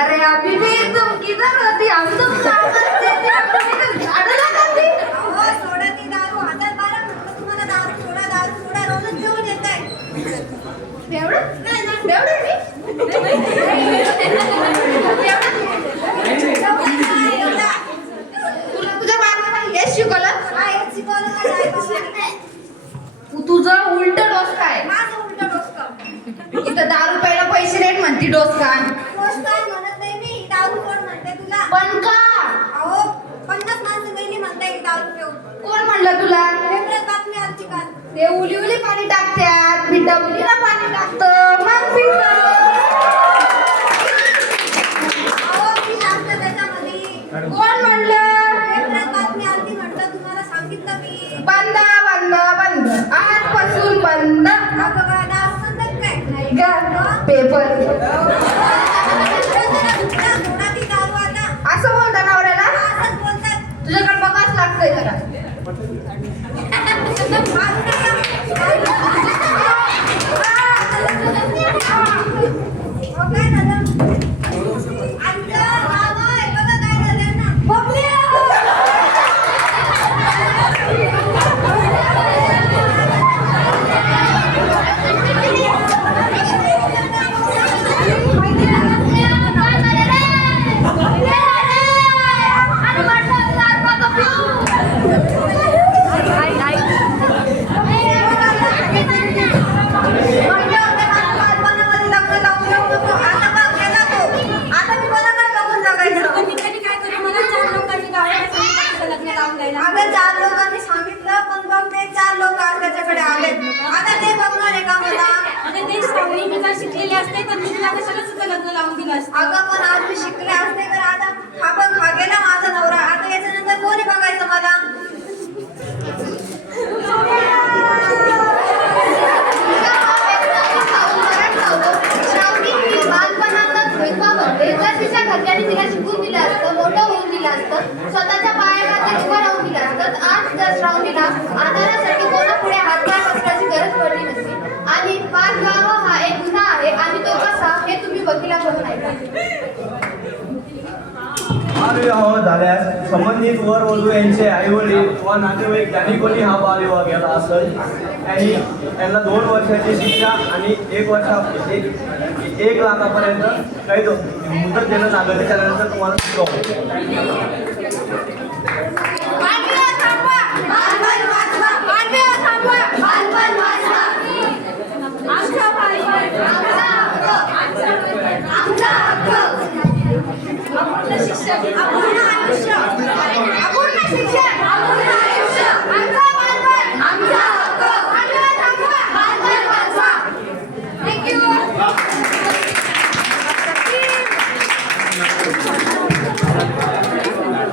अरे अभी भी तुम किधर होती हम तुम काम करते थे झाडू लगाती सोडा ती दारू 1012 म्हटलं तुम्हाला दारू सोडा रोजच घेऊन येत आहे एवढं एवढं तुला तुझ्या बाबांना हेच शिकवलं तुझं उलट डोसका आहे माझं उलट डोसकं इथं दारू प्यायला पैसे नाहीत म्हणती डोसका काय म्हणत नाही मी दारू कोण म्हणते तुला पण का अहो 50 माणसं गेली म्हणताय की दारू पिऊन कोण म्हणलं तुला पेपरात बातमी आलती काल ते उली उली पाणी टाकतात बिड्डा उलीला पाणी टाकतं मग पितं. अहो मी टाकते त्याच्यामध्ये कोण म्हणलं पेपरात बातमी आलती म्हटलं तुम्हाला सांगितलं मी बंद बंद बंद आजपासून बंद अगं बा दारू म्हणतात काय नाही ग पेपर सोडा ती दारू आता असं बोलता नवऱ्याला असंच बोलतात तुझ्याकडे बघाच लागतंय जरा मारू नका. अहो, काय झालं? आमचं नाव आहे, बघा काय झालं ना. बबल्या! अगं 4 लोकांनी सांगितलं पण बघ ते 4 लोक आज त्याच्याकडे आले आता ते बघणार आहे का मला अगं ते श्रावणी मी जर शिकलेली असते तर मी तुला कशाला तुझं लग्न लावून दिलं असतं. अगं पण आज मी शिकले असते तर आता हा पण खा गेला माझा नवरा आता याच्यानंतर कोणी बघायचं मला श्रावणी ही बालपणातच भेदभाव करते जर तिच्या घरच्यांनी तिला शिकून दिलं असतं मोठं होऊन दिलं असतं स्वतःच्या पायावरती उभं राहून दिलं असतं आज जर श्रावणीला आधारासाठी कोणापुढे हातपाय पसरायची गरज पडली नसती आणि बालविवाह हा एक गुन्हा आहे आणि तो कसा हे तुम्ही वकिलाकडून ऐका बालविवाह झाल्यास संबंधित वर वधू यांचे आईवडील व नातेवाईक ज्यांनी कोणी हा बालविवाह केला असेल त्यांना 2 वर्षाची शिक्षा आणि 1 लाखापर्यंत काही मुदत देण्यात आलं त्याच्यानंतर तुम्हाला शिकवलं